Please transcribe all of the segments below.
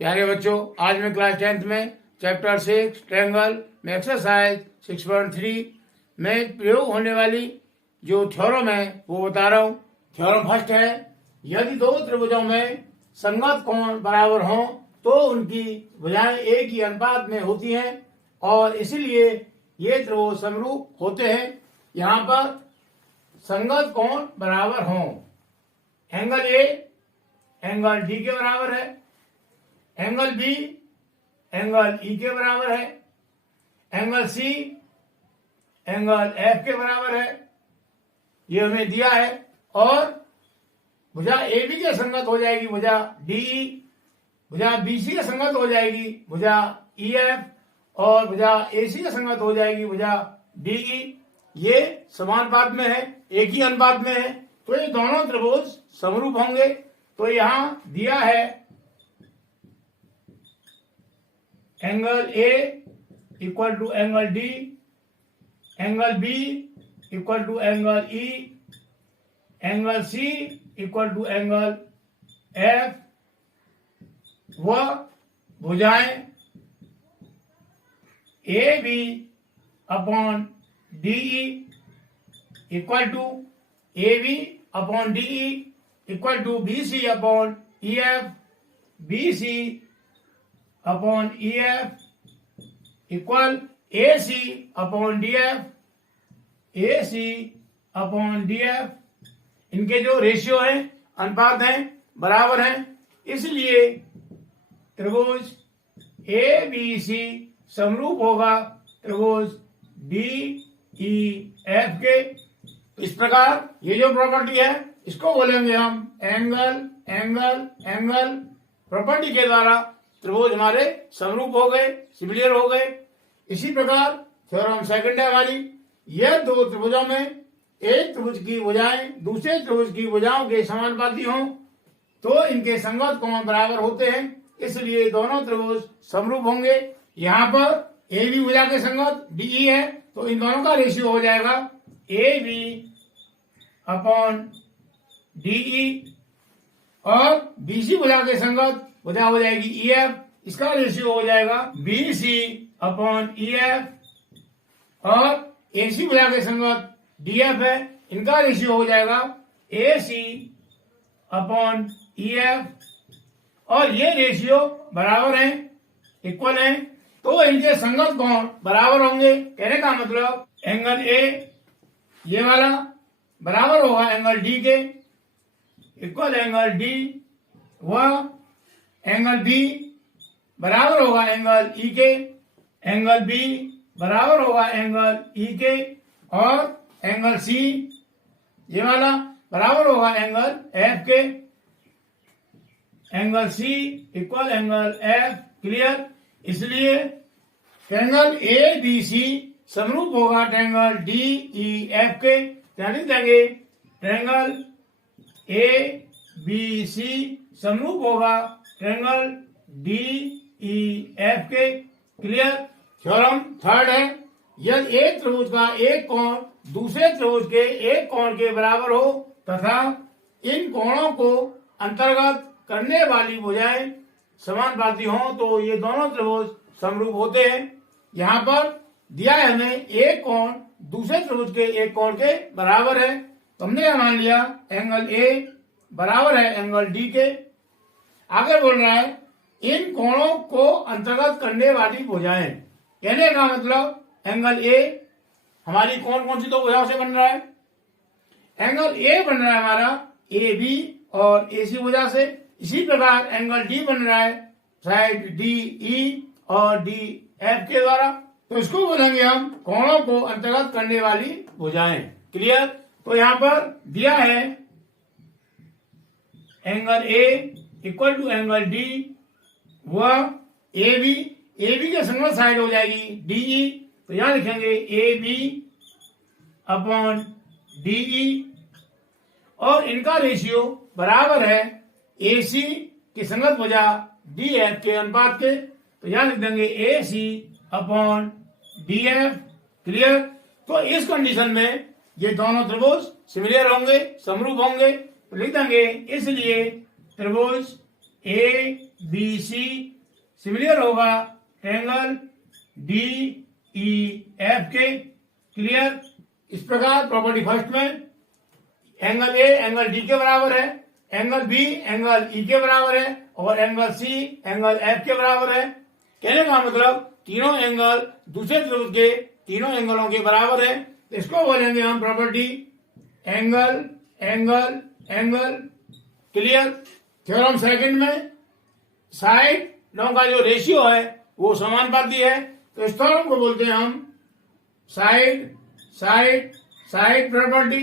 प्यारे बच्चों, आज मैं क्लास 10th में चैप्टर 6 ट्रायंगल में एक्सरसाइज 6.3 में प्रयोग होने वाली जो थ्योरम है वो बता रहा हूँ। थ्योरम फर्स्ट है, यदि दो त्रिभुजों में संगत कोण बराबर हों तो उनकी भुजाएं एक ही अनुपात में होती हैं और इसीलिए ये त्रिभुज समरूप होते हैं। यहाँ पर संगत कोण बराबर हों, एंगल ए एंगल डी के बराबर है, एंगल बी एंगल ई के बराबर है, एंगल सी एंगल एफ के बराबर है, ये हमें दिया है। और भुजा ए बी के संगत हो जाएगी भुजा डी ई, भुजा बी सी के संगत हो जाएगी भुजा ई एफ और भुजा ए सी के संगत हो जाएगी भुजा डी ई। ये समानुपात में है, एक ही अनुपात में है, तो ये दोनों त्रिभुज समरूप होंगे। तो यहां दिया है angle A equal to angle D, angle B equal to angle E, angle C equal to angle F व भुजाएं A B upon D E equal to A B upon D E equal to B C upon E F, B C upon E F equal A C upon D F, A C upon D F. इनके जो ratio है, अनुपात हैं, बराबर हैं, इसलिए त्रिभुज ए B C समरूप होगा त्रिभुज डी ई एफ के। इस प्रकार ये जो प्रॉपर्टी है इसको बोलेंगे हम एंगल एंगल एंगल प्रॉपर्टी के द्वारा त्रिभुज हमारे समरूप हो गए, सिमिलर हो गए। इसी प्रकार थ्योरम सेकंड है हमारी, यह दो त्रिभुजों में एक त्रिभुज की भुजाएं दूसरे त्रिभुज की भुजाओं के समानुपाती हों तो इनके संगत कोण बराबर होते हैं, इसलिए दोनों त्रिभुज समरूप होंगे। यहाँ पर ए बी भुजा के संगत डीई है तो इन दोनों का रेशियो हो जाएगा ए बी अपॉन डीई और बी सी भुजा के संगत भुजा हो जाएगी ई एफ, इसका रेशियो हो जाएगा B C upon E F और ए सी भुजा के संगत डी एफ है, इनका रेशियो हो जाएगा ए सी अपॉन ई एफ और ये रेशियो बराबर हैं, इक्वल हैं, तो इनके संगत कोण बराबर होंगे। कहने का मतलब एंगल ए ये वाला बराबर होगा एंगल डी के, इक्वल एंगल डी व एंगल बी बराबर होगा एंगल ई के, एंगल बी बराबर होगा एंगल ई के और एंगल सी ये वाला बराबर होगा एंगल एफ के, angle C equal angle F. Clear? इसलिए ट्रायंगल ए बी सी समरूप होगा ट्रायंगल डी ई एफ के। ध्यान देंगे ट्रायंगल ए बी सी समरूप होगा ट्रायंगल डी ई एफ के। क्लियर? थ्योरम थर्ड है, यदि एक त्रिभुज का एक कोण दूसरे त्रिभुज के एक कोण के बराबर हो तथा इन कोणों को अंतर्गत करने वाली भुजाएं समानुपाती हों तो ये दोनों त्रिभुज समरूप होते हैं। यहाँ पर दिया है हमें एक कोण दूसरे त्रिभुज के एक कोण के बराबर है, तो हमने मान लिया एंगल ए बराबर है एंगल डी के। आगे बोल रहा है इन कोणों को अंतर्गत करने वाली भुजाएं, कहने का मतलब एंगल ए हमारी कौन कौन सी दो भुजाओं से बन रहा है? एंगल ए बन रहा है हमारा ए बी और ए सी भुजा से। इसी प्रकार एंगल डी बन रहा है साइड डी ई और डी एफ के द्वारा, तो इसको बोलेंगे हम कोणों को अंतर्गत करने वाली भुजाएं। क्लियर? तो यहाँ पर दिया है angle A equal to angle D व ए बी के संगत साइड हो जाएगी डीई, तो यहां लिखेंगे ए बी अपॉन डीई और इनका रेशियो बराबर है ए सी की संगत भुजा डी एफ के अनुपात के, तो यहां लिख देंगे ए C upon D F. Clear? तो इस कंडीशन में ये दोनों त्रिभुज सिमिलर होंगे, समरूप होंगे, तो लिख देंगे इसलिए त्रिभुज ए बी सी सिमिलर होगा ट्रायंगल डी ई एफ के। क्लियर। इस प्रकार प्रॉपर्टी फर्स्ट में एंगल ए एंगल डी के बराबर है, एंगल बी एंगल ई के बराबर है और एंगल सी एंगल एफ के बराबर है। कहने का मतलब तीनों एंगल दूसरे त्रिभुज के तीनों एंगलों के बराबर है। तो इसको बोलेंगे हम property angle angle angle. Clear. Theorem second में साइड का जो रेशियो है वो समानुपाती है, तो इस थ्योरम को बोलते हैं हम side side side property.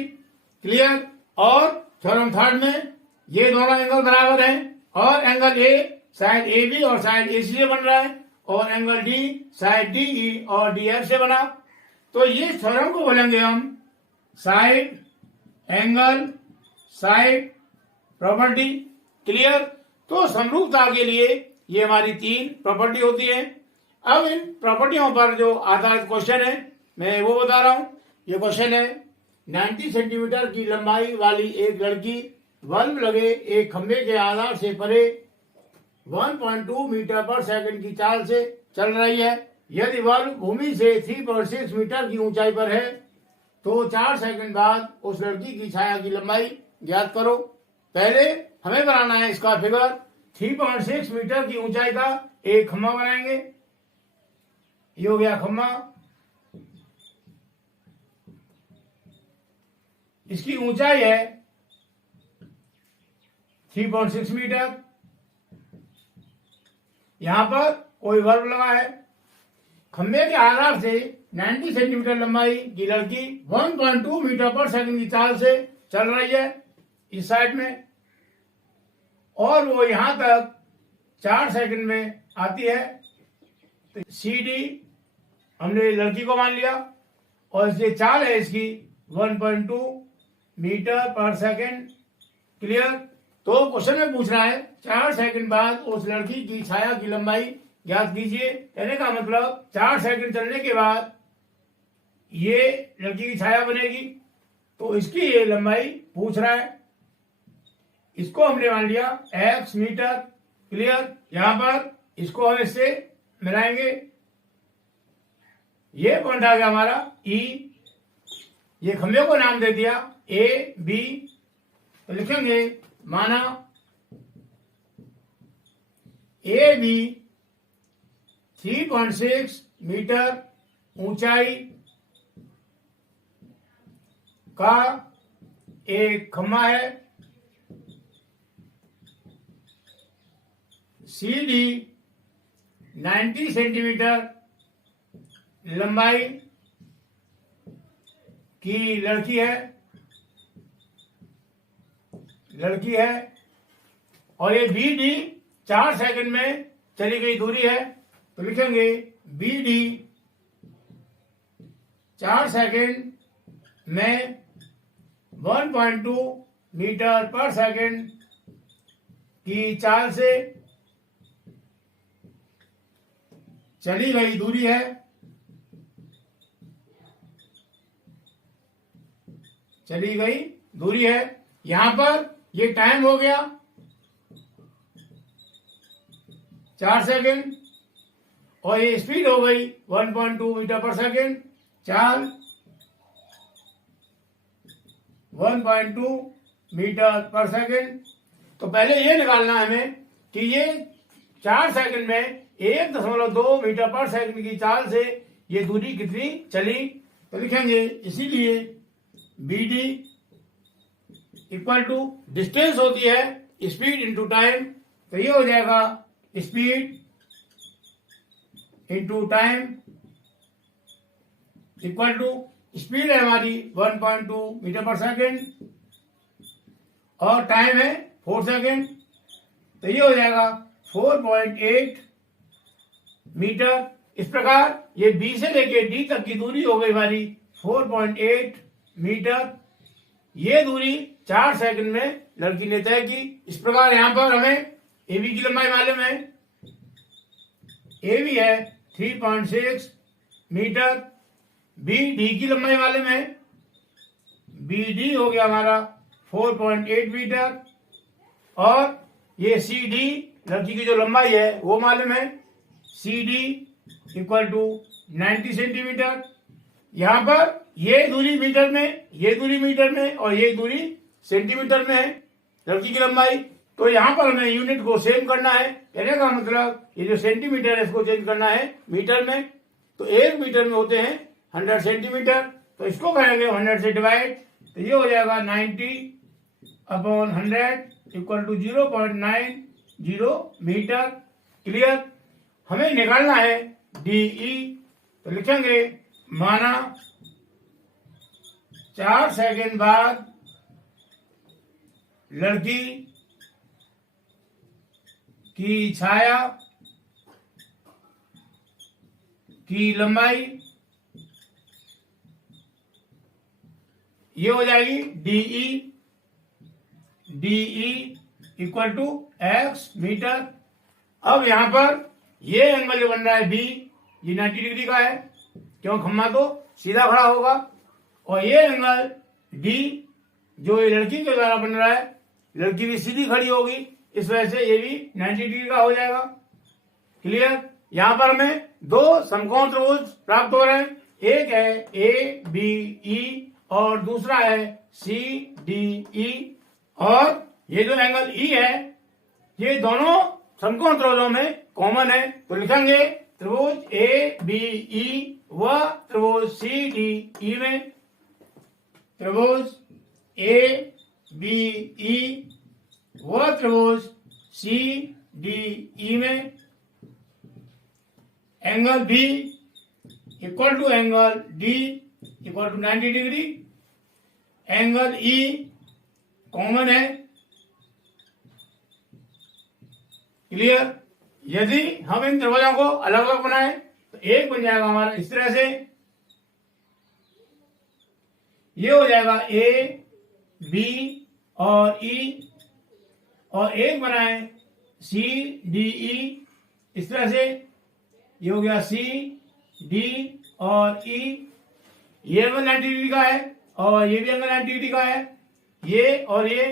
Clear. और थ्योरम थर्ड में ये दोनों एंगल बराबर हैं और angle A side A B और साइड ए सी से बन रहा है और angle D side D E और डी एफ से बना। तो ये थ्योरम को बोलेंगे हम side angle side property. Clear. तो समरूपता के लिए ये हमारी तीन प्रॉपर्टी होती है। अब इन प्रॉपर्टियों पर जो आधारित क्वेश्चन है मैं वो बता रहा हूं। ये क्वेश्चन है 90 सेंटीमीटर की लंबाई वाली एक लड़की बल्ब लगे एक खंभे के आधार से परे 1.2 मीटर पर सेकंड की चाल से चल रही है। यदि बल्ब भूमि से 3.6 मीटर की ऊंचाई पर है तो 4 सेकंड बाद उस लड़की की छाया की लंबाई ज्ञात करो। पहले हमें बनाना है इसका फिगर। 3.6 मीटर की ऊंचाई का एक खंभा बनाएंगे। ये हो गया खंभा। इसकी ऊंचाई है 3.6 मीटर। यहां पर कोई बल्ब लगा है। खंभे के आधार से 90 सेंटीमीटर लंबाई की लड़की 1.2 मीटर पर सेकंड की चाल से चल रही है इस साइड में और वो यहां तक 4 सेकंड में आती है। तो सी डी हमने लड़की को मान लिया और ये चाल है इसकी 1.2 मीटर पर सेकंड। क्लियर। तो क्वेश्चन में पूछ रहा है 4 सेकंड बाद उस लड़की की छाया की लंबाई ज्ञात कीजिए। कहने का मतलब 4 सेकंड चलने के बाद ये लड़की की छाया बनेगी, तो इसकी ये लंबाई पूछ रहा है। इसको हमने मान लिया x मीटर। क्लियर। यहां पर इसको हम इससे मिलाएंगे। ये पॉइंट आ गया हमारा E। ये खंभे को नाम दे दिया A B। तो लिखेंगे माना ए बी 3.6 मीटर ऊंचाई का एक खंभा है। सी डी 90 सेंटीमीटर लंबाई की लड़की है और ये बी डी 4 सेकंड में चली गई दूरी है। तो लिखेंगे बी डी 4 सेकंड में 1.2 मीटर पर सेकंड की चाल से चली गई दूरी है। यहां पर ये टाइम हो गया 4 सेकंड और ये स्पीड हो गई 1.2 मीटर पर सेकंड। चाल 1.2 मीटर पर सेकंड। तो पहले ये निकालना है हमें कि ये 4 सेकंड में 1.2 मीटर पर सेकंड की चाल से ये दूरी कितनी चली। तो लिखेंगे इसीलिए B D equal to distance होती है स्पीड इंटू टाइम। तो ये हो जाएगा speed into time equal to speed है हमारी 1.2 मीटर पर सेकेंड और टाइम है 4 सेकेंड। तो ये हो जाएगा 4.8 मीटर। इस प्रकार ये बी से लेके डी तक की दूरी हो गई हमारी 4.8 मीटर। ये दूरी 4 सेकंड में लड़की ने तय की। इस प्रकार यहां पर हमें ए बी की लंबाई मालूम है। ए बी है 3.6 मीटर। बी डी की लंबाई मालूम है। बी डी हो गया हमारा 4.8 मीटर और ये सी डी लड़की की जो लंबाई है वो मालूम है, C D equal to 90 centimetre. यहाँ पर ये दूरी मीटर में, ये दूरी मीटर में और ये दूरी सेंटीमीटर में है लड़की की लंबाई। तो यहाँ पर हमें यूनिट को सेम करना है, कहने का मतलब ये जो सेंटीमीटर है इसको चेंज करना है मीटर में। तो 1 मीटर में होते हैं 100 सेंटीमीटर, तो इसको करेंगे 100 से डिवाइड, तो ये हो जाएगा 90/100 इक्वल टू 0.90 मीटर। क्लियर। हमें निकालना है डीई, तो लिखेंगे माना 4 सेकंड बाद लड़की की छाया की लंबाई ये हो जाएगी DE equal to x metre. अब यहां पर ये एंगल जो बन रहा है बी, ये 90 डिग्री का है, क्यों खम्मा तो सीधा खड़ा होगा। और ये एंगल डी जो ये लड़की के द्वारा बन रहा है, लड़की भी सीधी खड़ी होगी, इस वजह से ये भी 90 डिग्री का हो जाएगा। क्लियर। यहां पर हमें 2 समकोण त्रिभुज प्राप्त हो रहे हैं, एक है ए बी ई और दूसरा है सी डी ई। और ये जो एंगल ई है ये दोनों समकोण त्रिभुजों में कॉमन है, तो लिखेंगे त्रिभुज ए बी ई व त्रिभुज सी डी ई में, त्रिभुज ए बी ई व त्रिभुज सी डी ई में angle B equal to angle D equal to 90 degree. Angle E common है। क्लियर। यदि हम इन त्रिभुजों को अलग अलग बनाए तो एक बन जाएगा हमारा इस तरह से, ये हो जाएगा ए बी और ई, और एक बनाए सी डी ई इस तरह से, ये हो गया सी डी और ई। ये एंगल 90 डिग्री का है और ये भी एंगल 90 डिग्री का है, ये और ये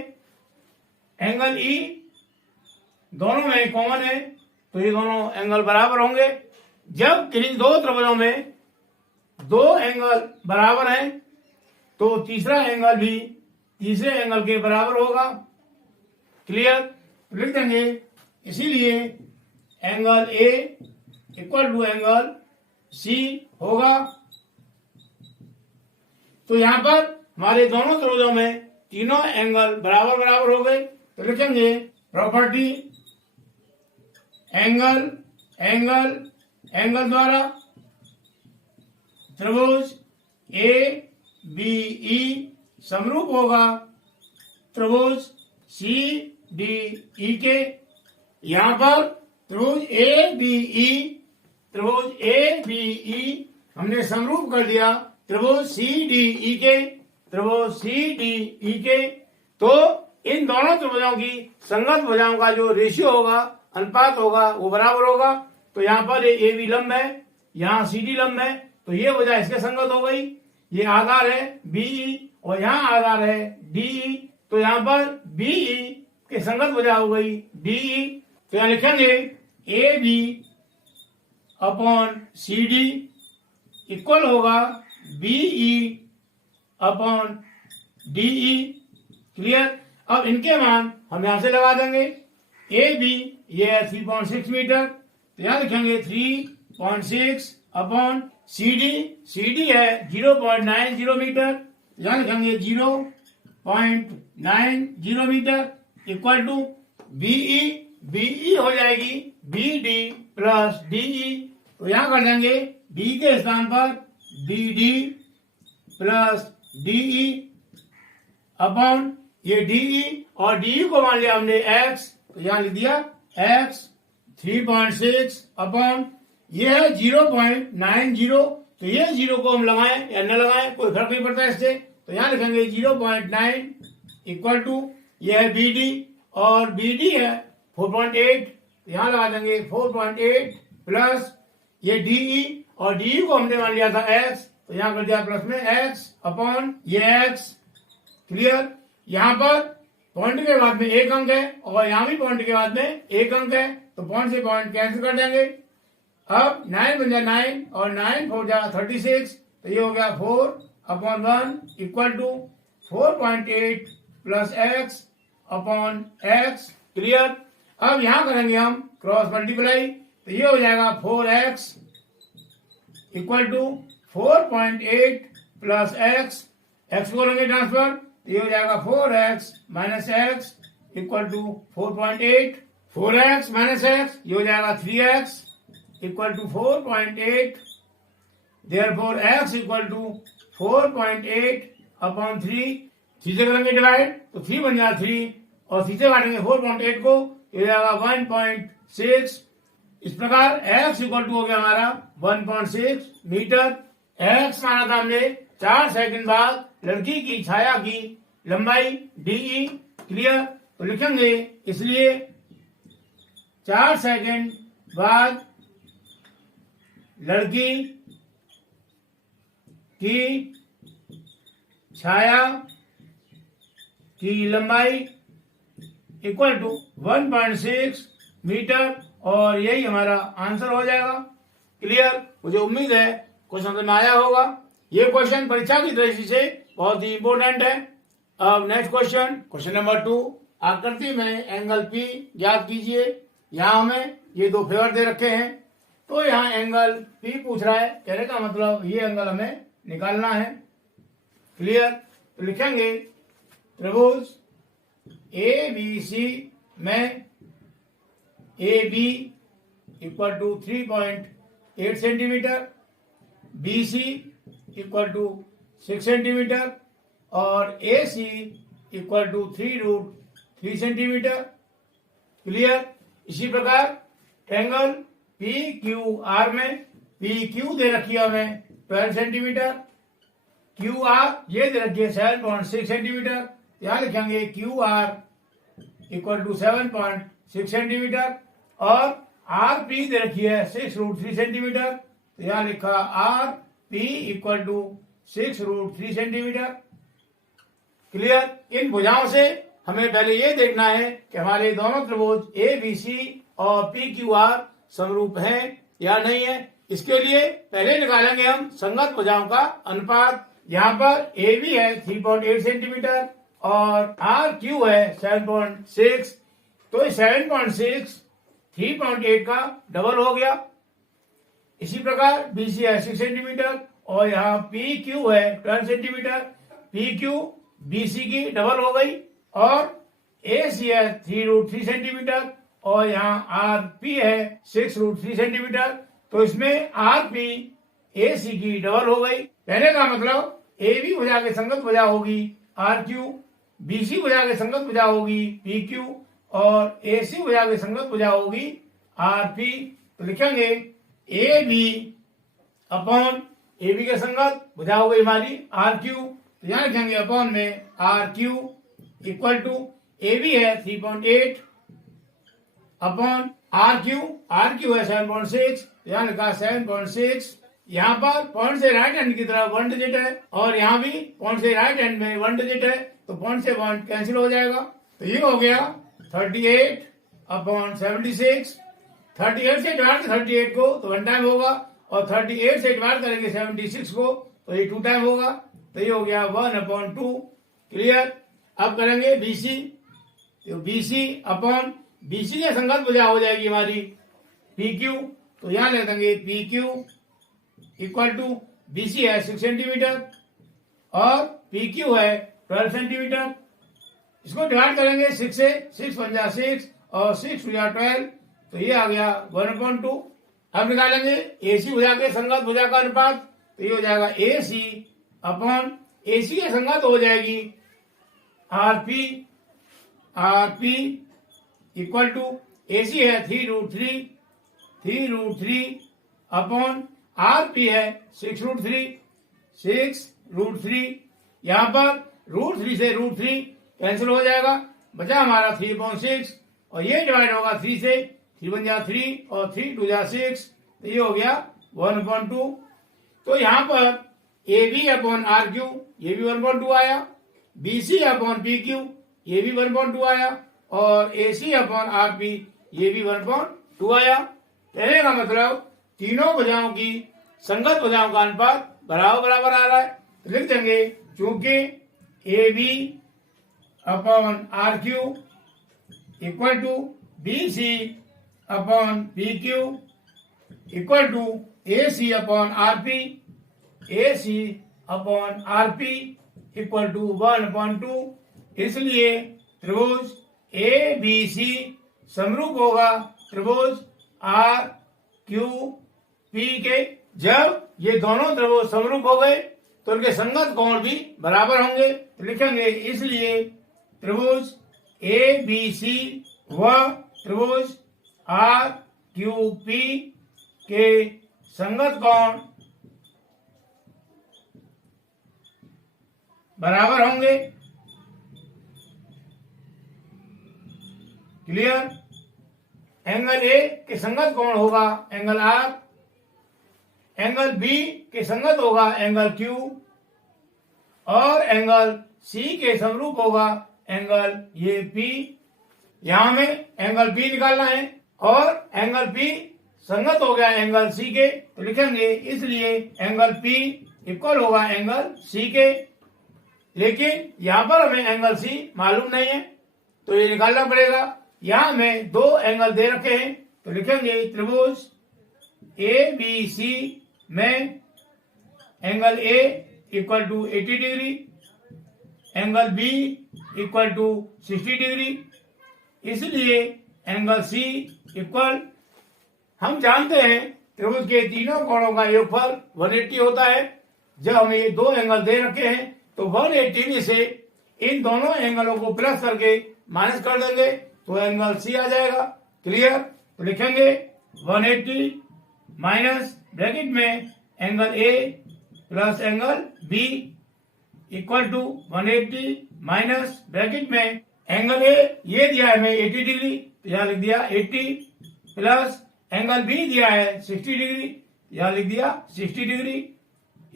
एंगल ई दोनों में कॉमन है, तो ये दोनों एंगल बराबर होंगे। जब किन्हीं 2 त्रिभुजों में 2 एंगल बराबर हैं तो तीसरा एंगल भी तीसरे एंगल के बराबर होगा। क्लियर। लिख देंगे इसीलिए angle A equal to angle C होगा। तो यहां पर हमारे दोनों त्रिभुजों में तीनों एंगल बराबर बराबर हो गए, तो लिखेंगे प्रॉपर्टी एंगल एंगल एंगल द्वारा त्रिभुज ए बी ई समरूप होगा त्रिभुज सी डी ई के। यहां पर त्रिभुज ए बी ई हमने समरूप कर दिया त्रिभुज सी डी ई के, त्रिभुज सी डी ई के। तो इन दोनों त्रिभुजों की संगत भुजाओं का जो रेशियो होगा, अनुपात होगा, वो बराबर होगा। तो यहाँ पर ए बी लंब है, यहाँ सी डी लंब है, तो ये भुजा इसके संगत हो गई। ये आधार है बीई और यहाँ आधार है डीई, तो यहाँ पर बीई के संगत भुजा हो गई डीई। तो यहाँ लिखेंगे A B upon C D equal होगा बीई अपॉन डीई। क्लियर। अब इनके मान हम यहां से लगा देंगे। ए बी ये है 3.6 मीटर, तो यहां लिखेंगे 3.6 अपॉन सी डी है 0.90 मीटर, यहां लिखेंगे 0.90 मीटर इक्वल टू बीई हो जाएगी बी डी प्लस डीई। तो यहां कर देंगे बी के स्थान पर B D plus DE upon ये डीई और डीई को मान लिया हमने एक्स, तो यहां लिख दिया एक्स 3.6 अपॉन ये है 0.90, तो ये 0 को हम लगाएं या न लगाएं कोई फर्क नहीं पड़ता इससे। तो यहां लिखेंगे 0.9 इक्वल टू ये है बी डी और बी डी है 4.8, यहां लगा देंगे 4.8 प्लस ये डीई और डीई को हमने मान लिया था एक्स, तो यहां कर दिया प्लस में एक्स अपॉन ये एक्स। क्लियर। यहां पर पॉइंट के बाद में एक अंक है और यहाँ भी पॉइंट के बाद में एक अंक है, तो पॉइंट से पॉइंट कैंसिल कर देंगे। अब 9 बन जाए 9 और 9 4 जा 36, तो ये हो गया 4/1 equal to 4.8 plus x upon x. Clear. अब यहां करेंगे हम क्रॉस मल्टीप्लाई, तो ये हो जाएगा 4x equal to 4.8 plus x. X को लेंगे ट्रांसफर, तो ये हो जाएगा 4x minus x equal to 4.8। 4x minus x ये हो जाएगा 3x equal to 4.8। Therefore x equal to 4.8 upon 3। 3 से करेंगे डिवाइड, तो 3 बन जाएगा 3 और 3 से काटेंगे 4.8 को, ये जाएगा 1.6। इस प्रकार x इक्वल टू हो गया हमारा 1.6 मीटर। x माना था हमने 4 सेकंड बाद लड़की की छाया की लंबाई DE। क्लियर। तो लिखेंगे इसलिए 4 सेकंड बाद लड़की की छाया की लंबाई इक्वल टू 1.6 मीटर, और यही हमारा आंसर हो जाएगा। क्लियर। मुझे उम्मीद है क्वेश्चन समझ में आया होगा। ये क्वेश्चन परीक्षा की दृष्टि से बहुत ही इंपॉर्टेंट है। अब नेक्स्ट क्वेश्चन, क्वेश्चन नंबर 2, आकृति में एंगल P ज्ञात कीजिए। यहाँ हमें ये दो फेवर दे रखे हैं, तो यहाँ एंगल P पूछ रहा है, कहने का मतलब ये एंगल हमें निकालना है। क्लियर। तो लिखेंगे त्रिभुज ABC में AB equal to 3.8 centimetre, BC equal to 6 centimetre और AC equal to 3√3 centimetre. Clear. इसी प्रकार ट्रायंगल PQR में PQ दे रखी है हमें 12 सेंटीमीटर, QR ये दे रखी है 7.6 सेंटीमीटर। यहाँ लिखेंगे QR इक्वल टू 7.6 सेंटीमीटर और RP दे रखी है 6√3 सेंटीमीटर, तो यहाँ लिखा RP equal to 6√3 centimetre. Clear. इन भुजाओं से हमें पहले ये देखना है कि हमारे दोनों त्रिभुज ABC और PQR समरूप हैं या नहीं है। इसके लिए पहले निकालेंगे हम संगत भुजाओं का अनुपात। यहाँ पर AB है 3.8 सेंटीमीटर और RQ है 7.6, तो 7.6 3.8 का डबल हो गया। इसी प्रकार BC है 6 सेंटीमीटर और यहाँ PQ है 12 सेंटीमीटर, PQ BC की डबल हो गई और AC है 3√3 सेंटीमीटर और यहाँ RP है 6√3 सेंटीमीटर, तो इसमें RP AC की डबल हो गई। कहने का मतलब AB भुजा के संगत भुजा होगी RQ, BC भुजा के संगत भुजा होगी PQ और AC भुजा के संगत भुजा होगी RP। तो लिखेंगे AB अपॉन AB के संगत भुजा हो गई हमारी RQ, तो यहाँ लिखेंगे अपॉन में RQ इक्वल टू AB है 3.8 अपॉन RQ है 7.6, यहाँ लिखा 7.6। यहाँ पर पॉइंट से राइट हैंड की तरफ 1 डिजिट है और यहाँ भी पॉइंट से राइट हैंड में 1 डिजिट है, तो पॉइंट से पॉइंट कैंसिल हो जाएगा। तो ये हो गया 38 अपॉन 76। 38 से डिवाइड 38 को तो 1 टाइम होगा और 38 से डिवाइड करेंगे 76 को तो ये 2 टाइम होगा, तो ये हो गया 1/2। क्लियर। अब करेंगे BC, तो BC अपॉन BC के संगत भुजा हो जाएगी हमारी PQ, तो यहाँ ले देंगे PQ इक्वल टू BC है 6 सेंटीमीटर और PQ है 12 सेंटीमीटर। इसको डिवाइड करेंगे 6 से, 6 बन जा 6 और 6 2 12, तो ये आ गया 1/2। अब निकालेंगे AC भुजा के संगत भुजा का अनुपात, तो ये हो जाएगा AC अपॉन AC के संगत हो जाएगी RP इक्वल टू AC है 3√3 अपॉन RP है 6√3। यहाँ पर √3 से √3 कैंसिल हो जाएगा, बचा हमारा 3/6 और ये डिवाइड होगा 3 से, 3 बन जा 3 और 3 2 जा 6, तो ये हो गया 1/2। तो यहाँ पर AB अपॉन RQ ये भी 1/2 आया, BC अपॉन PQ ये भी 1/2 आया, और AC अपॉन RP ये भी 1/2 आया। कहने का मतलब तीनों भुजाओं की संगत भुजाओं का अनुपात बराबर बराबर आ रहा है। तो लिख देंगे चूंकि AB upon RQ equal to BC upon PQ equal to AC upon RP, AC upon RP equal to 1/2, इसलिए त्रिभुज ABC समरूप होगा त्रिभुज RQP के। जब ये दोनों त्रिभुज समरूप हो गए तो उनके संगत कोण भी बराबर होंगे। तो लिखेंगे इसलिए त्रिभुज ABC व त्रिभुज RQP के संगत कोण बराबर होंगे। क्लियर? एंगल A के संगत कोण होगा एंगल R, एंगल B के संगत होगा एंगल Q, और एंगल C के समरूप होगा एंगल ये P। यहां हमें एंगल B निकालना है और एंगल P संगत हो गया एंगल C के। तो लिखेंगे इसलिए एंगल P इक्वल होगा एंगल C के। लेकिन यहां पर हमें एंगल C मालूम नहीं है तो ये निकालना पड़ेगा। यहां हमें दो एंगल दे रखे हैं तो लिखेंगे त्रिभुज ABC में angle A equal to 80 degree, angle B equal to 60 degree, इसलिए एंगल C इक्वल, हम जानते हैं त्रिभुज के तीनों कोणों का योगफल 180 होता है। जब हमें ये दो एंगल दे रखे हैं तो 180 में से इन दोनों एंगलों को प्लस करके माइनस कर देंगे तो एंगल C आ जाएगा। क्लियर? तो लिखेंगे 180 माइनस ब्रैकेट में angle A plus angle B equal to 180 minus bracket में एंगल A ये दिया है हमें 80 डिग्री, तो यहां लिख दिया 80, प्लस एंगल B दिया है 60 डिग्री, यहां लिख दिया 60 degree,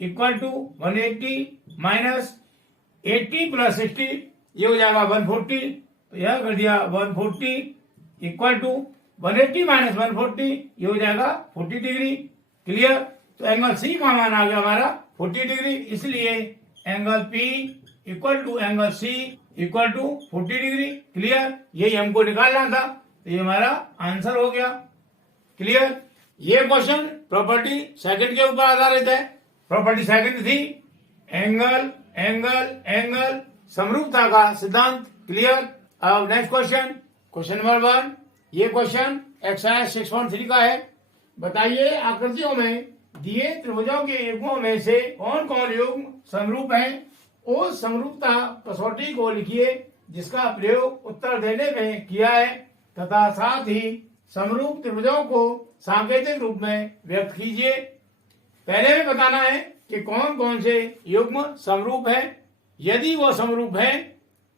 equal to 180 minus 80 plus 60 ये हो जाएगा 140, तो यह कर दिया 140 इक्वल टू 180 माइनस 140 ये हो जाएगा 40 डिग्री। क्लियर? तो एंगल C का मान आ गया हमारा 40 डिग्री, इसलिए angle P equal to angle C equal to 40 degree. Clear? यही हमको निकालना था, तो ये हमारा आंसर हो गया। क्लियर? ये क्वेश्चन प्रॉपर्टी सेकंड के ऊपर आधारित है। प्रॉपर्टी सेकंड थी एंगल एंगल एंगल समरूपता का सिद्धांत। क्लियर? अब नेक्स्ट क्वेश्चन, क्वेश्चन नंबर 1, ये क्वेश्चन एक्सरसाइज 6.3 का है। बताइए आकृतियों में दिए त्रिभुजों के युग्मों में से कौन कौन युग्म समरूप हैं। उस समरूपता कसौटी को लिखिए जिसका प्रयोग उत्तर देने में किया है, तथा साथ ही समरूप त्रिभुजों को सांकेतिक रूप में व्यक्त कीजिए। पहले में बताना है कि कौन कौन से युग्म समरूप है, यदि वो समरूप है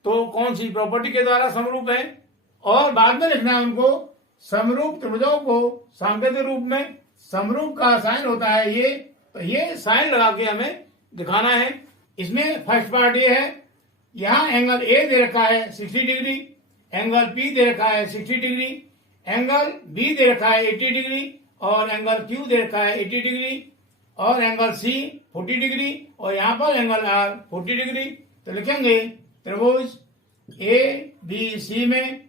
तो कौन सी प्रॉपर्टी के द्वारा समरूप है, और बाद में लिखना है उनको समरूप त्रिभुजों को सांकेतिक रूप में। समरूप का साइन होता है ये, तो ये साइन लगा के हमें दिखाना है। इसमें फर्स्ट पार्ट ये है, यहाँ एंगल A दे रखा है 60 डिग्री, एंगल P दे रखा है 60 डिग्री, एंगल B दे रखा है 80 डिग्री, और एंगल Q दे रखा है 80 डिग्री, और एंगल C 40 डिग्री, और यहाँ पर एंगल R 40 डिग्री। तो लिखेंगे त्रिभुज ABC में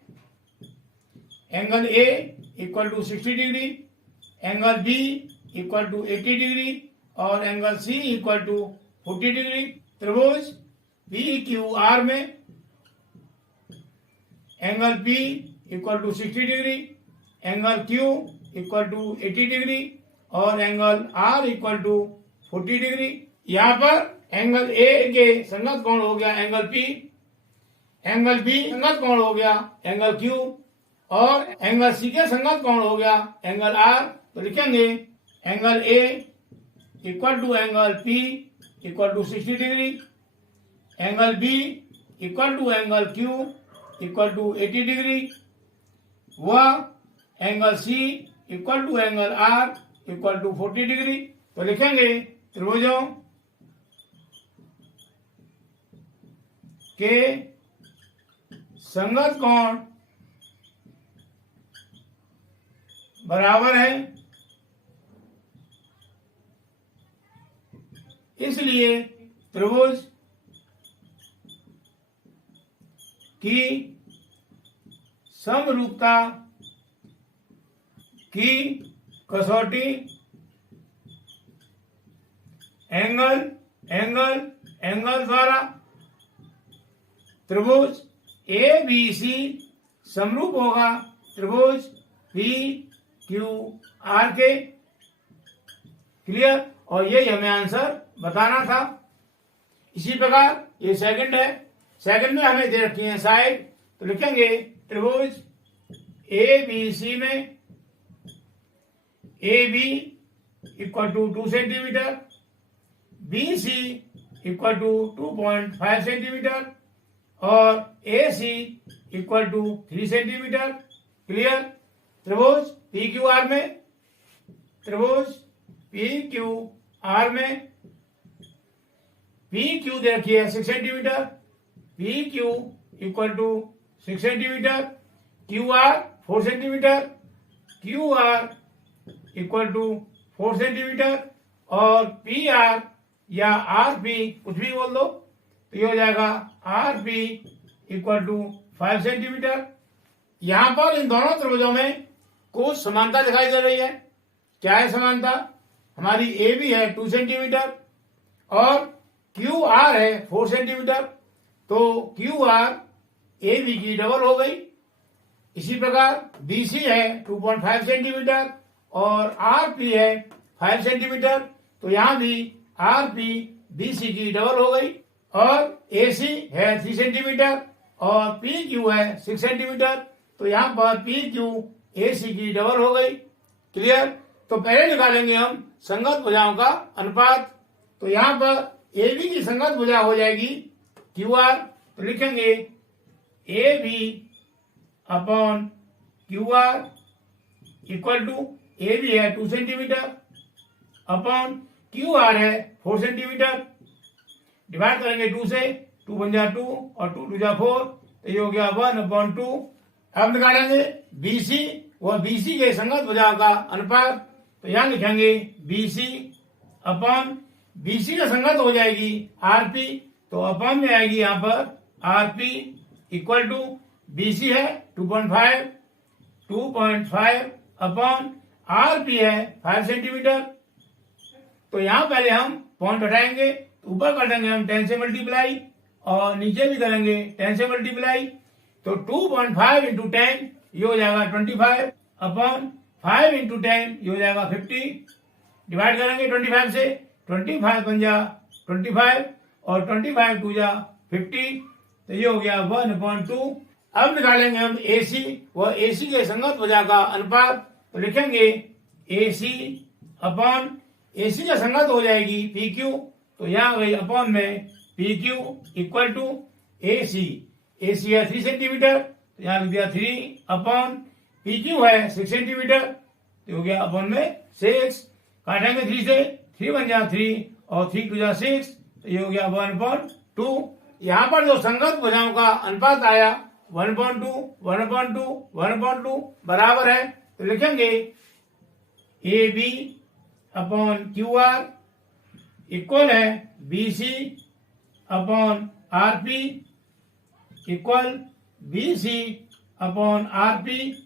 angle A equal to 60 degree, angle B equal to 80 degree, और angle C equal to 40 degree. त्रिभुज PQR में angle P equal to 60 degree, angle Q equal to 80 degree, और angle R equal to 40 degree. यहाँ पर angle A के संगत कोण हो गया एंगल P, एंगल B संगत कोण हो गया एंगल Q, और एंगल C के संगत कोण हो गया एंगल R। तो लिखेंगे angle A equal to angle P equal to 60 degree, angle B equal to angle Q equal to 80 degree, व angle C equal to angle R equal to 40 degree. तो लिखेंगे त्रिभुजों के संगत कोण बराबर है, इसलिए त्रिभुज की समरूपता की कसौटी एंगल द्वारा त्रिभुज ए बी सी समरूप होगा त्रिभुज पी क्यू आर के। क्लियर? और ये हमें आंसर बताना था। इसी प्रकार ये सेकंड है, सेकंड में हमें दे रखी है साइड, तो लिखेंगे त्रिभुज ए बी सी में A B equal to 2 centimetre, B C equal to 2.5 centimetre और A C equal to 3 centimetre. Clear? त्रिभुज पी क्यू आर में, त्रिभुज पी क्यू आर में पी क्यू दे रखी है 6 centimetre, P Q equal to 6 centimetre, Q R 4 centimetre, Q R equal to 4 centimetre और P R या आर पी कुछ भी बोल दो, तो ये हो जाएगा R P equal to 5 centimetre. यहां पर इन दोनों त्रिभुजों में कुछ समानता दिखाई दे रही है। क्या है समानता? हमारी ए बी है 2 सेंटीमीटर और क्यू आर है 4 सेंटीमीटर, तो क्यू आर ए बी की डबल हो गई। इसी प्रकार बी सी है 2.5 सेंटीमीटर और आर पी है 5 सेंटीमीटर, तो यहां भी आर पी बी सी की डबल हो गई। और ए सी है 3 सेंटीमीटर और पी क्यू है 6 सेंटीमीटर, तो यहां पर पी क्यू ए सी की डबल हो गई। क्लियर? तो पहले निकालेंगे हम संगत भुजाओं का अनुपात। तो यहां पर ए बी की संगत भुजा हो जाएगी क्यू आर, तो लिखेंगे A B upon Q R equal to A B है 2 सेंटीमीटर अपॉन क्यू आर है 4 सेंटीमीटर। डिवाइड करेंगे 2 से, 2 बन जा 2 और 2 2 जा 4, तो ये हो गया 1/2। अब निकालेंगे बीसी व बीसी के संगत भुजा का अनुपात, तो यहां लिखेंगे बीसी अपॉन बीसी का संगत हो जाएगी आरपी, तो अपॉन में आएगी यहां पर आरपी इक्वल टू बीसी है 2.5 अपॉन आरपी है 5 सेंटीमीटर। तो यहां पहले हम पॉइंट हटाएंगे, तो ऊपर कर देंगे हम 10 से मल्टीप्लाई और नीचे भी करेंगे 10 से मल्टीप्लाई, तो 2.5 इंटू 10 ये हो जाएगा 25 अपॉन 5 इंटू 10 ये हो जाएगा 50। डिवाइड करेंगे 25 से, 25 बन जा 25 और 25 2 जा 50, तो ये हो गया 1/2। अब निकालेंगे हम एसी व एसी के संगत भुजा का अनुपात, तो लिखेंगे एसी अपॉन एसी का संगत हो जाएगी पी क्यू, तो यहां गई अपॉन में P Q equal to AC, AC है 3 सेंटीमीटर, तो यहां लिख दिया 3 अपॉन पी क्यू है 6 सेंटीमीटर, तो हो गया अपॉन में 6। काटेंगे 3 से, 3 बन जा 3 और 3 2 जा 6, तो ये हो गया 1/2। यहाँ पर जो संगत भुजाओं का अनुपात आया 1/2 1/2 1/2 बराबर है, तो लिखेंगे A B upon Q R equal है B C upon R P equal B C upon R P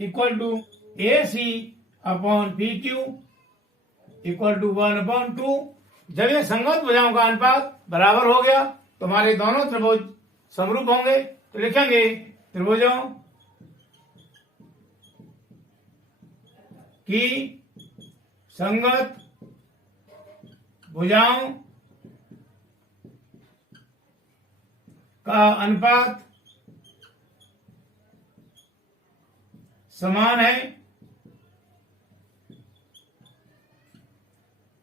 equal to A C upon P Q equal to 1/2। जब ये संगत भुजाओं का अनुपात बराबर हो गया तो हमारे दोनों त्रिभुज समरूप होंगे, तो लिखेंगे त्रिभुजों की संगत भुजाओं का अनुपात समान है,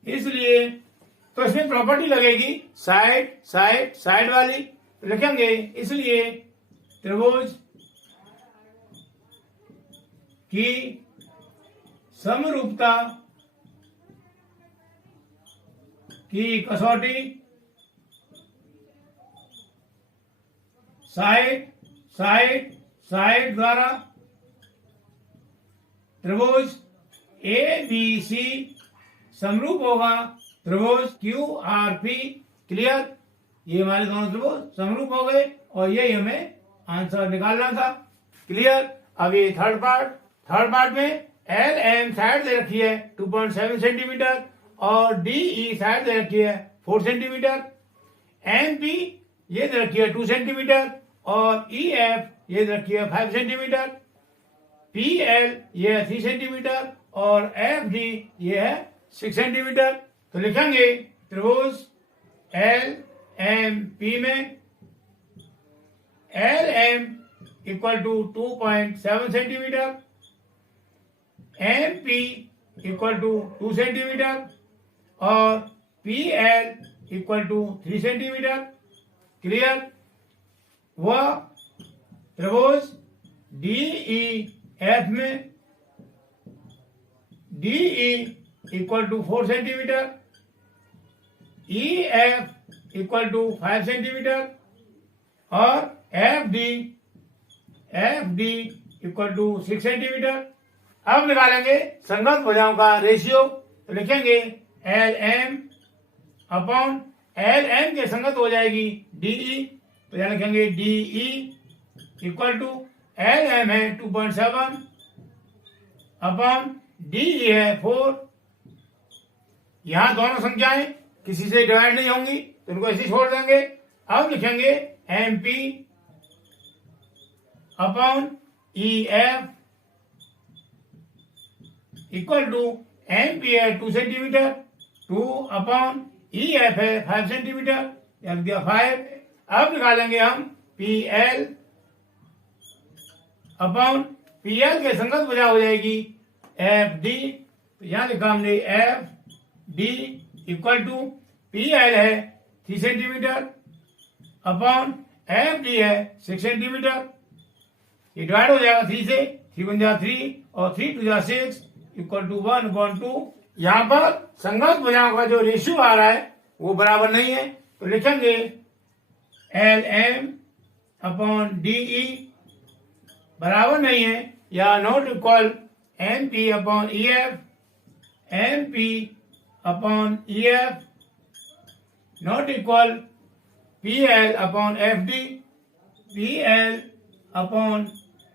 इसलिए तो इसमें प्रॉपर्टी लगेगी साइड साइड साइड वाली, तो लिखेंगे इसलिए त्रिभुज की समरूपता की कसौटी साइड साइड द्वारा त्रिभुज ए बी सी समरूप होगा त्रिभुज क्यू आर पी। क्लियर, ये हमारे दोनों त्रिभुज समरूप हो गए और यही हमें आंसर निकालना था। क्लियर, अब ये थर्ड पार्ट में एल एम साइड दे रखी है 2.7 सेंटीमीटर और डी ई साइड दे रखी है 4 सेंटीमीटर। एम पी ये दे रखी है 2 सेंटीमीटर और ई एफ ये दे रखी है 5 सेंटीमीटर। पी एल ये है 3 सेंटीमीटर और एफ डी ये है 6 सेंटीमीटर। तो लिखेंगे त्रिभुज एल एम पी में L M equal to 2.7 centimetre, M P equal to 2 centimetre और P L equal to 3 centimetre. Clear, वह त्रिभुज डी ई एफ में D E equal to 4 centimetre, E F equal to 5 centimetre और F D equal to 6 centimetre. अब निकालेंगे संगत भुजाओं का रेशियो। तो लिखेंगे L M upon L M के संगत हो जाएगी डीई, तो यहाँ लिखेंगे DE equal to L M है 2.7 अपॉन डीई है 4। यहां दोनों संख्याएं किसी से डिवाइड नहीं होंगी तो इनको ऐसे छोड़ देंगे। अब लिखेंगे M P upon E F equal to M P है 2 सेंटीमीटर, 2 अपॉन ई एफ है 5 सेंटीमीटर, याद दिया 5। अब निकालेंगे हम P L upon P L के संगत वजह हो जाएगी एफ डी। तो यहां लिखा हमने F D equal to P L है 3 सेंटीमीटर अपॉन एफ डी है 6 सेंटीमीटर। ये डिवाइड हो जाएगा 3 से, 3 × 3 और 3 × 6 इक्वल टू 1/2। यहाँ पर संगत भुजाओं का जो रेशियो आ रहा है वो बराबर नहीं है, तो लिखेंगे एल एम अपॉन डीई बराबर नहीं है या not equal M P upon E F, M P upon E F not equal P L upon F D, P L upon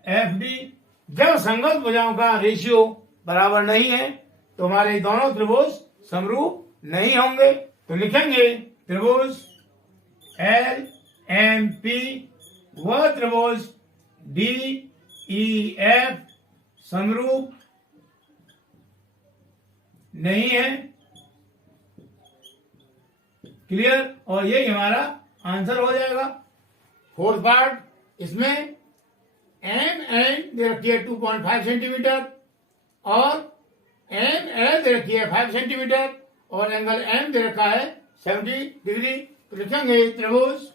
F D. जब संगत भुजाओं का रेशियो बराबर नहीं है तो हमारे दोनों त्रिभुज समरूप नहीं होंगे। तो लिखेंगे त्रिभुज एल एम पी व त्रिभुज डी ई एफ समरूप नहीं है। क्लियर, और यही हमारा आंसर हो जाएगा। फोर्थ पार्ट, इसमें एम एन दे रखी है 2.5 सेंटीमीटर और एम एल दे रखी है 5 सेंटीमीटर और एंगल एम दे रखा है 70 डिग्री। तो लिखेंगे त्रिभुज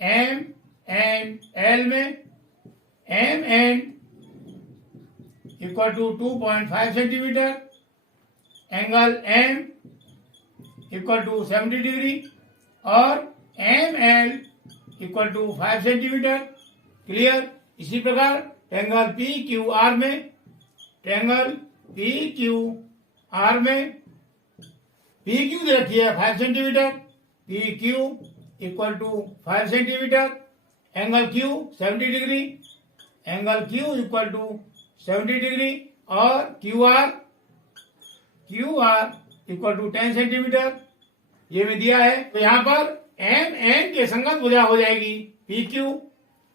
एम एन एल में M N equal to 2.5 centimetre, angle M equal to 70 degree और M L equal to 5 centimetre. Clear, इसी प्रकार ट्रायंगल पी क्यू आर में ट्रायंगल पी क्यू आर में पी क्यू दे रखी है 5 centimetre, P Q equal to 5 centimetre, angle Q 70 degree, angle Q equal to 70 degree और Q R equal to 10 centimetre ये में दिया है। तो यहाँ पर एम एन के संगत भुजा हो जाएगी पी क्यू,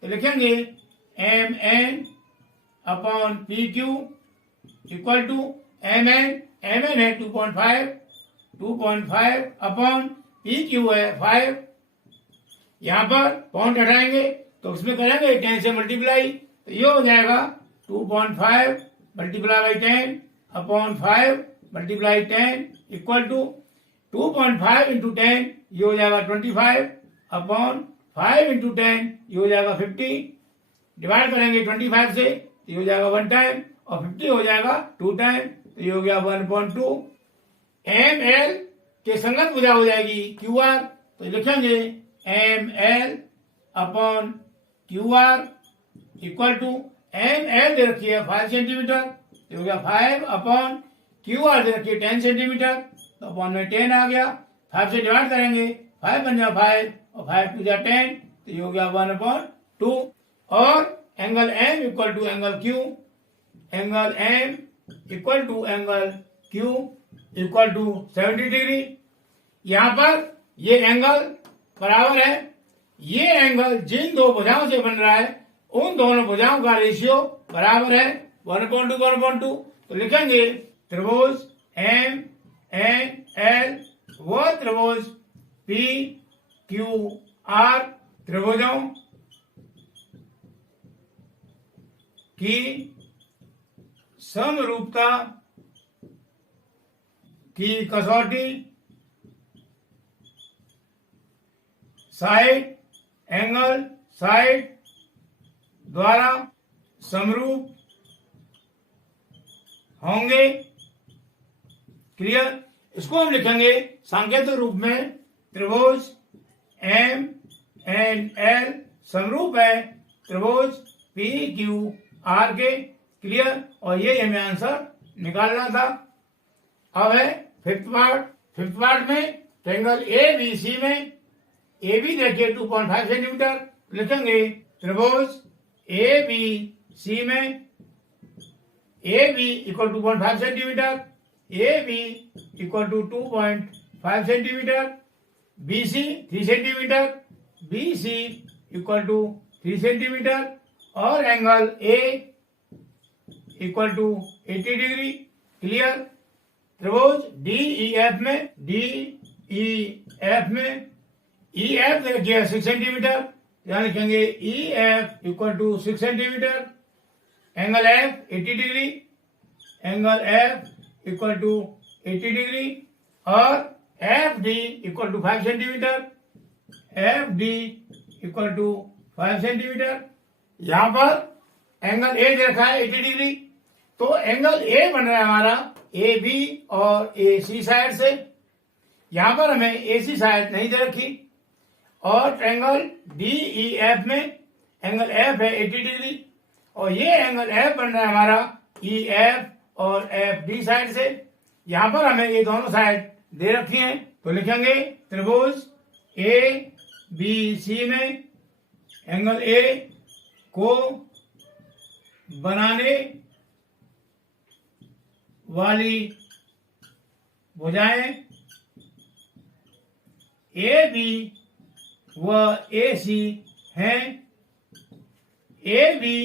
तो लिखेंगे M N upon P Q equal to M N है 2.5 अपॉन पी क्यू है 5। यहाँ पर पॉइंट हटाएंगे तो उसमें करेंगे 10 से मल्टीप्लाई, तो ये हो जाएगा 2.5 multiply by 10 upon 5 multiply 10 equal to 2.5 into 10 ये हो जाएगा 25 अपॉन 5 इंटू 10 ये हो जाएगा 50। डिवाइड करेंगे 25 से तो ये हो जाएगा 1 टाइम और 50 हो जाएगा 2 टाइम, तो ये हो गया 1/2। एम एल के संगत भुजा हो जाएगी क्यू आर, तो लिखेंगे M L upon Q R equal to M L दे रखी है 5 सेंटीमीटर, तो हो गया 5 अपॉन क्यू आर दे रखी है 10 सेंटीमीटर, तो अपॉन में 10 आ गया, 5 से डिवाइड करेंगे 5 बन जाए 5 और 5 टू जा 10, तो ये हो गया 1/2। और angle M equal to angle Q, angle M equal to angle Q equal to 70 degree. यहां पर ये एंगल बराबर है, ये एंगल जिन दो भुजाओं से बन रहा है उन दोनों भुजाओं का रेशियो बराबर है 1/2। तो लिखेंगे त्रिभुज एम एन एल व त्रिभुज पी क्यू आर त्रिभुजों की समरूपता की कसौटी साइड एंगल साइड द्वारा समरूप होंगे। क्लियर? इसको हम लिखेंगे सांकेतिक रूप में त्रिभुज एम एन एल समरूप है त्रिभुज पी क्यू आर के। क्लियर? और ये हमें आंसर निकालना था। अब है फिफ्थ पार्ट में ट्रायंगल ए बी सी में ए बी देखिए 2.5 सेंटीमीटर, लिखेंगे त्रिभुज ए बी सी में A B equal to 2.5 centimetre, A B equal to 2.5 centimetre, B C 3 centimetre, B C equal to 3 centimetre और angle A equal to 80 degree. Clear? त्रिभुज D E F में E F देखिए 6 centimetre, यहाँ लिखेंगे E F equal to 6 centimetre, angle F 80 degree, angle F equal to 80 degree और F D equal to 5 centimetre, F D equal to 5 centimetre. यहां पर angle A दे रखा है 80 degree, तो एंगल ए बन रहा है हमारा ए बी और ए सी साइड से। यहां पर हमें ए सी साइड नहीं दे रखी। और ट्रायंगल डी ई एफ में एंगल एफ है 80 डिग्री और ये एंगल एफ बन रहा है हमारा ई एफ और एफ डी साइड से। यहां पर हमें ये दोनों साइड दे रखी हैं, तो लिखेंगे त्रिभुज ए बी सी में एंगल ए को बनाने वाली भुजाएं ए बी व ए सी हैं। A B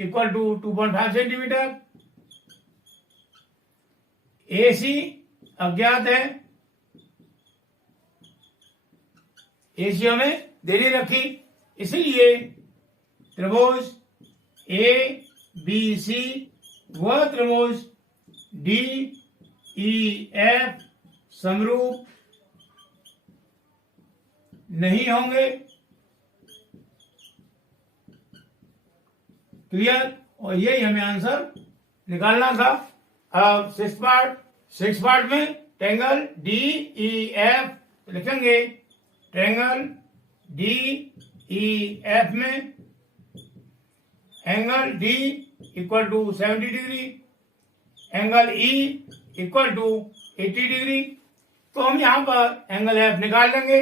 equal to 2.5 centimetre, A C अज्ञात है, ए सी हमें देरी रखी, इसीलिए त्रिभुज ए बी सी व त्रिभुज डी ई एफ समरूप नहीं होंगे। क्लियर? और यही हमें आंसर निकालना था। अब सिक्स पार्ट में ट्रायंगल डी ई एफ लिखेंगे ट्रायंगल डी ई एफ में angle D equal to 70 degree, angle E equal to 80 degree. तो हम यहां पर एंगल एफ निकाल लेंगे,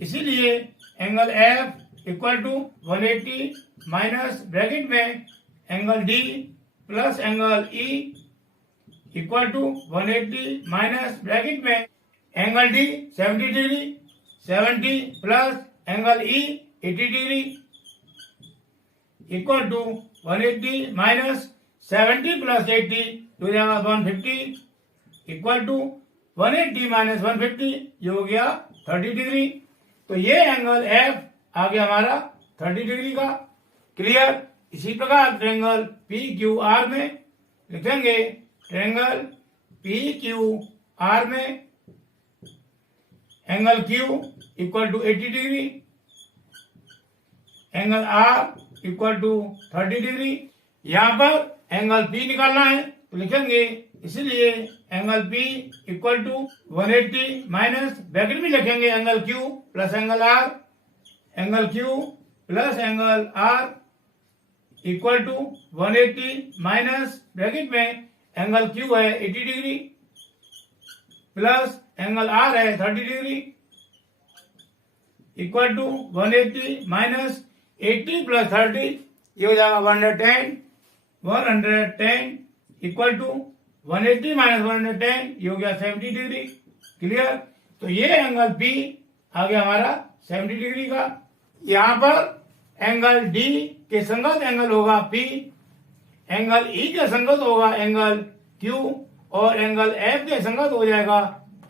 इसीलिए angle F equal to 180 minus bracket में angle D plus angle E equal to 180 minus bracket में angle D 70 degree, 70 plus angle E 80 degree equal to 180 minus 70 plus 80 to 150 equal to 180 minus 150, ये हो गया 30 degree. तो ये angle F आ गया हमारा 30 degree का। क्लियर? इसी प्रकार ट्रायंगल पी क्यू आर में लिखेंगे ट्रायंगल पी क्यू आर में angle Q equal to 80 degree, angle R equal to 30 degree. यहां पर एंगल पी निकालना है, तो लिखेंगे इसलिए angle P equal to 180 minus bracket में लिखेंगे angle Q plus angle R, angle Q plus angle R equal to 180 minus bracket में एंगल क्यू है 80 डिग्री प्लस एंगल आर है 30 degree equal to 180 minus 80 plus 30 ये हो जाएगा 110 equal to 180 minus 110 ये हो गया 70 डिग्री। क्लियर। तो ये एंगल पी आ गया हमारा 70 डिग्री का। यहां पर एंगल डी के संगत एंगल होगा पी, एंगल ई के संगत होगा एंगल क्यू और एंगल एफ के संगत हो जाएगा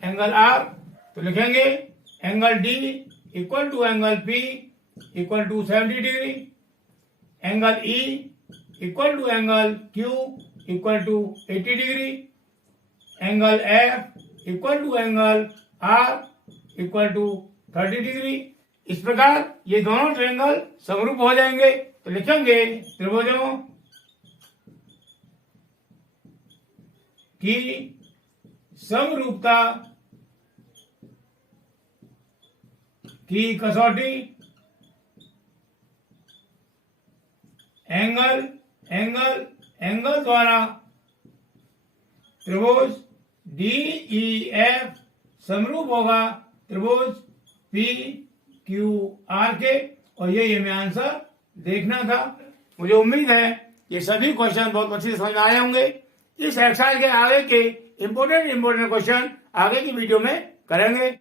एंगल आर। तो लिखेंगे angle D equal to angle P equal to 70 degree, angle E equal to angle Q equal to 80 degree, angle F equal to angle R equal to 30 degree. इस प्रकार ये दोनों ट्रायंगल समरूप हो जाएंगे। तो लिखेंगे त्रिभुजों की समरूपता की कसौटी एंगल द्वारा त्रिभुज DEF समरूप होगा त्रिभुज PQR के। और ये मैं आंसर देखना था। मुझे उम्मीद है ये सभी क्वेश्चन बहुत अच्छे से समझ आए होंगे। इस एक्सरसाइज के आगे के इम्पोर्टेंट क्वेश्चन आगे की वीडियो में करेंगे।